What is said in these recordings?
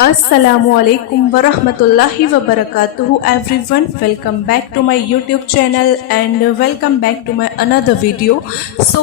Assalamualaikum warahmatullahi wabarakatuh everyone, welcome back to my YouTube channel and welcome back to my another video। So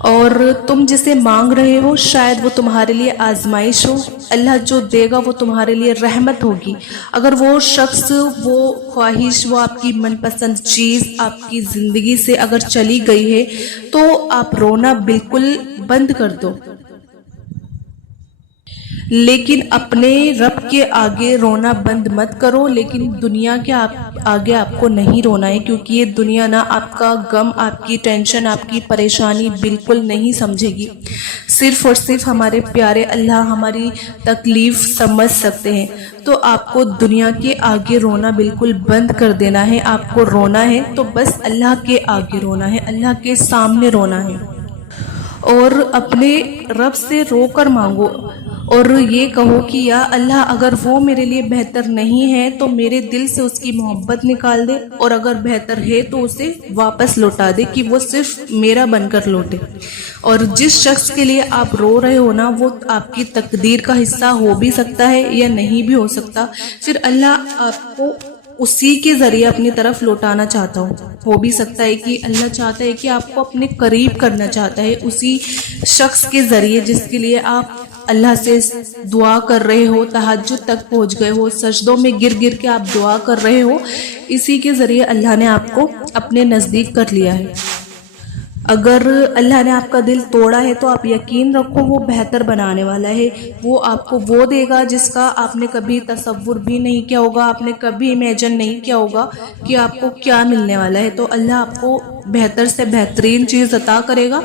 اور تم جسے مانگ رہے ہو شاید وہ تمہارے لیے آزمائش ہو، اللہ جو دے گا وہ تمہارے لیے رحمت ہوگی۔ اگر وہ شخص، وہ خواہش، وہ آپ کی من پسند چیز آپ کی زندگی سے اگر چلی گئی ہے تو آپ رونا بالکل بند کر دو، لیکن اپنے رب کے آگے رونا بند مت کرو۔ لیکن دنیا کے آگے آپ کو نہیں رونا ہے، کیونکہ یہ دنیا نہ آپ کا غم، آپ کی ٹینشن، آپ کی پریشانی بالکل نہیں سمجھے گی۔ صرف اور صرف ہمارے پیارے اللہ ہماری تکلیف سمجھ سکتے ہیں۔ تو آپ کو دنیا کے آگے رونا بالکل بند کر دینا ہے۔ آپ کو رونا ہے تو بس اللہ کے آگے رونا ہے، اللہ کے سامنے رونا ہے، اور اپنے رب سے رو کر مانگو اور یہ کہو کہ یا اللہ اگر وہ میرے لیے بہتر نہیں ہے تو میرے دل سے اس کی محبت نکال دے، اور اگر بہتر ہے تو اسے واپس لوٹا دے کہ وہ صرف میرا بن کر لوٹے۔ اور جس شخص کے لیے آپ رو رہے ہو نا، وہ آپ کی تقدیر کا حصہ ہو بھی سکتا ہے یا نہیں بھی ہو سکتا، پھر اللہ آپ کو اسی کے ذریعے اپنی طرف لوٹانا چاہتا ہو بھی سکتا ہے کہ اللہ چاہتا ہے کہ آپ کو اپنے قریب کرنا چاہتا ہے اسی شخص کے ذریعے جس کے لیے آپ اللہ سے دعا کر رہے ہو، تہجد تک پہنچ گئے ہو، سجدوں میں گر گر کے آپ دعا کر رہے ہو، اسی کے ذریعے اللہ نے آپ کو اپنے نزدیک کر لیا ہے۔ اگر اللہ نے آپ کا دل توڑا ہے تو آپ یقین رکھو وہ بہتر بنانے والا ہے۔ وہ آپ کو وہ دے گا جس کا آپ نے کبھی تصور بھی نہیں کیا ہوگا، آپ نے کبھی امیجن نہیں کیا ہوگا کہ آپ کو کیا ملنے والا ہے۔ تو اللہ آپ کو بہتر سے بہترین چیز عطا کرے گا۔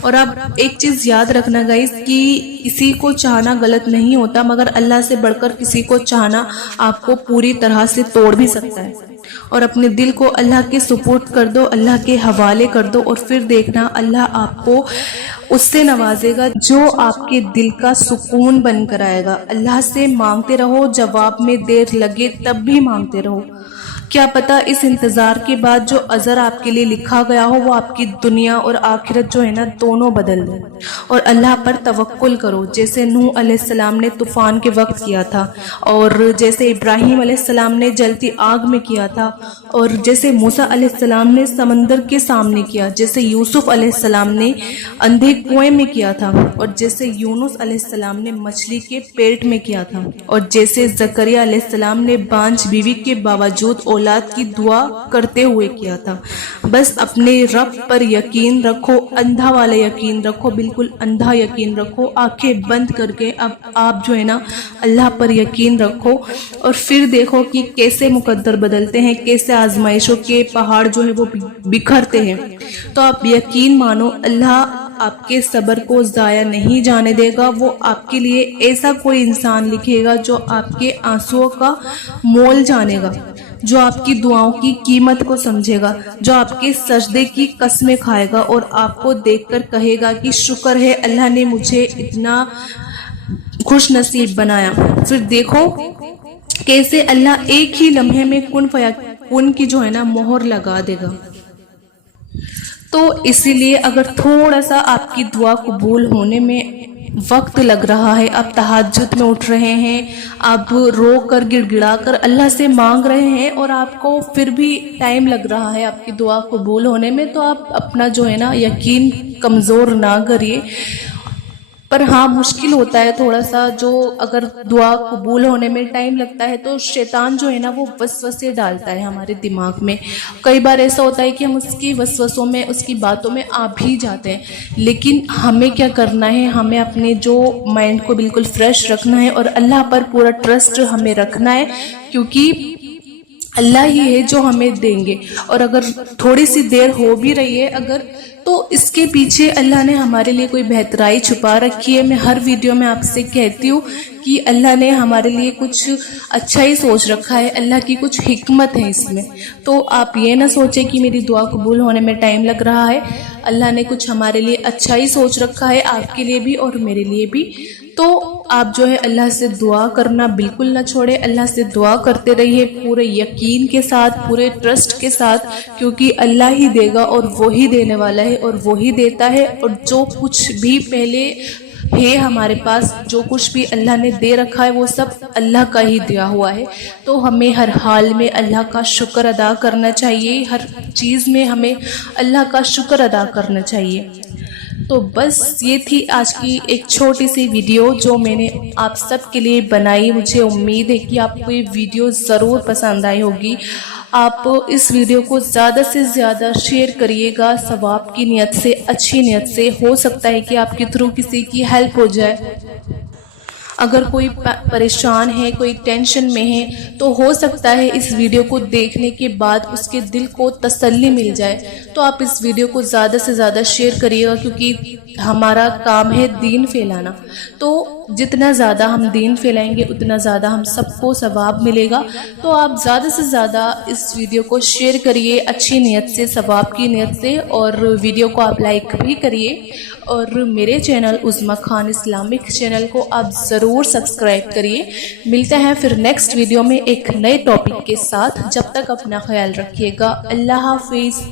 اور آپ ایک چیز یاد رکھنا گائز کہ کسی کو چاہنا غلط نہیں ہوتا، مگر اللہ سے بڑھ کر کسی کو چاہنا آپ کو پوری طرح سے توڑ بھی سکتا ہے۔ اور اپنے دل کو اللہ کے سپرد کر دو، اللہ کے حوالے کر دو، اور پھر دیکھنا اللہ آپ کو اس سے نوازے گا جو آپ کے دل کا سکون بن کر آئے گا۔ اللہ سے مانگتے رہو، جواب میں دیر لگے تب بھی مانگتے رہو، کیا پتہ اس انتظار کے بعد جو اجر آپ کے لیے لکھا گیا ہو وہ آپ کی دنیا اور آخرت جو ہے نا دونوں بدل دے۔ اور اللہ پر توکل کرو، جیسے نوح علیہ السلام نے طوفان کے وقت کیا تھا، اور جیسے ابراہیم علیہ السلام نے جلتی آگ میں کیا تھا، اور جیسے موسیٰ علیہ السلام نے سمندر کے سامنے کیا، جیسے یوسف علیہ السلام نے اندھے کنویں میں کیا تھا، اور جیسے یونس علیہ السلام نے مچھلی کے پیٹ میں کیا تھا، اور جیسے زکریا علیہ السلام نے بانجھ بیوی کے باوجود اولاد کی دعا کرتے ہوئے کیا تھا۔ بس اپنے رب پر یقین رکھو، اندھا والا یقین رکھو، بالکل اندھا یقین رکھو، آنکھیں بند کر کے اب آپ جو ہے نا اللہ پر یقین رکھو، اور پھر دیکھو کہ کیسے مقدر بدلتے ہیں، کیسے آزمائشوں کے پہاڑ جو ہے وہ بکھرتے ہیں۔ تو آپ یقین مانو اللہ آپ کے صبر کو ضائع نہیں جانے دے گا۔ وہ آپ کے لیے ایسا کوئی انسان لکھے گا جو آپ کے آنسوؤں کا مول جانے گا، جو آپ کی دعاؤں کی قیمت کو سمجھے گا، جو آپ کے سجدے کی قسمیں کھائے گا اور آپ کو دیکھ کر کہے گا کہ شکر ہے اللہ نے مجھے اتنا خوش نصیب بنایا۔ پھر دیکھو کیسے اللہ ایک ہی لمحے میں کن کی جو ہے نا مہر لگا دے گا۔ تو اسی لیے اگر تھوڑا سا آپ کی دعا قبول ہونے میں وقت لگ رہا ہے، آپ تہجد میں اٹھ رہے ہیں، آپ رو کر گڑ گڑا کر اللہ سے مانگ رہے ہیں، اور آپ کو پھر بھی ٹائم لگ رہا ہے آپ کی دعا قبول ہونے میں، تو آپ اپنا جو ہے نا یقین کمزور نہ کریے۔ پر ہاں مشکل ہوتا ہے تھوڑا سا، جو اگر دعا قبول ہونے میں ٹائم لگتا ہے تو شیطان جو ہے نا وہ وسوسے ڈالتا ہے ہمارے دماغ میں۔ کئی بار ایسا ہوتا ہے کہ ہم اس کی وسوسوں میں، اس کی باتوں میں آ بھی جاتے ہیں، لیکن ہمیں کیا کرنا ہے، ہمیں اپنے جو مائنڈ کو بالکل فریش رکھنا ہے اور اللہ پر پورا ٹرسٹ ہمیں رکھنا ہے، کیونکہ اللہ ہی ہے جو ہمیں دیں گے۔ اور اگر تھوڑی سی دیر ہو بھی رہی ہے اگر، تو اس کے پیچھے اللہ نے ہمارے لیے کوئی بہترائی چھپا رکھی ہے۔ میں ہر ویڈیو میں آپ سے کہتی ہوں کہ اللہ نے ہمارے لیے کچھ اچھا ہی سوچ رکھا ہے، اللہ کی کچھ حکمت ہے اس میں۔ تو آپ یہ نہ سوچیں کہ میری دعا قبول ہونے میں ٹائم لگ رہا ہے، اللہ نے کچھ ہمارے لیے اچھا ہی سوچ رکھا ہے، آپ کے لیے بھی اور میرے لیے بھی۔ تو آپ جو ہے اللہ سے دعا کرنا بالکل نہ چھوڑے، اللہ سے دعا کرتے رہیے پورے یقین کے ساتھ، پورے ٹرسٹ کے ساتھ، کیونکہ اللہ ہی دے گا اور وہی دینے والا ہے اور وہی دیتا ہے۔ اور جو کچھ بھی پہلے ہے ہمارے پاس، جو کچھ بھی اللہ نے دے رکھا ہے وہ سب اللہ کا ہی دیا ہوا ہے۔ تو ہمیں ہر حال میں اللہ کا شکر ادا کرنا چاہیے، ہر چیز میں ہمیں اللہ کا شکر ادا کرنا چاہیے۔ تو بس یہ تھی آج کی ایک چھوٹی سی ویڈیو جو میں نے آپ سب کے لیے بنائی. مجھے امید ہے کہ آپ کو یہ ویڈیو ضرور پسند آئی ہوگی. آپ اس ویڈیو کو زیادہ سے زیادہ شیئر کریے گا ثواب کی نیت سے, اچھی نیت سے. ہو سکتا ہے کہ آپ کے تھرو کسی کی ہیلپ ہو جائے. اگر کوئی پریشان ہے, کوئی ٹینشن میں ہے, تو ہو سکتا ہے اس ویڈیو کو دیکھنے کے بعد اس کے دل کو تسلی مل جائے. تو آپ اس ویڈیو کو زیادہ سے زیادہ شیئر کریے گا, کیونکہ ہمارا کام ہے دین پھیلانا. تو جتنا زیادہ ہم دین پھیلائیں گے اتنا زیادہ ہم سب کو ثواب ملے گا. تو آپ زیادہ سے زیادہ اس ویڈیو کو شیئر کریے اچھی نیت سے, ثواب کی نیت سے, اور ویڈیو کو آپ لائک بھی کریے. اور میرے چینل عظمیٰ خان اسلامک چینل کو آپ ضرور سبسکرائب کریے. ملتے ہیں پھر نیکسٹ ویڈیو میں ایک نئے ٹاپک کے ساتھ. جب تک اپنا خیال رکھیے گا. اللہ حافظ.